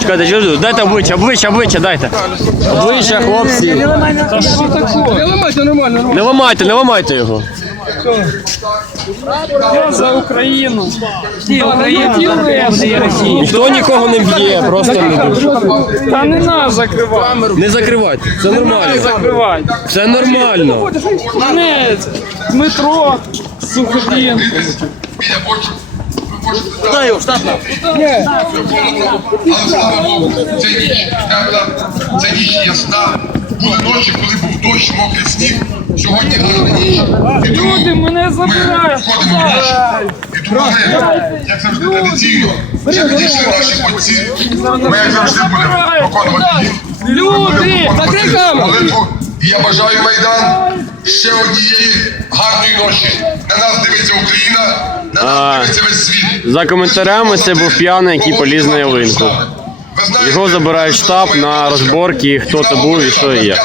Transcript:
Чекайте, дайте обличчя, обличчя, обличчя, дайте. Обличчя, хлопці. Не ламайте нормально, не ламайте, не ламайте його. Ніхто нікого не б'є, просто не б'є. Та не нас закривати. Не закривати, Це нормально. Це нормально. Дмитро, сухобін. Біля бочів, ви хочете штабна, але слава Богу, це ніч тепла, це ніч ясна. Були ночі, коли був дощ, мокрий сніг. Сьогодні не на ніч. Люди мене забирають. Сходимо, як завжди. Наші боці ми як завжди буде поколено. Люди І Я бажаю майдан ще однієї гарної ночі. На нас дивиться Україна. За коментарями це був п'яний, який поліз на ялинку. Його забирають штаб на розборки, хто це був і що є.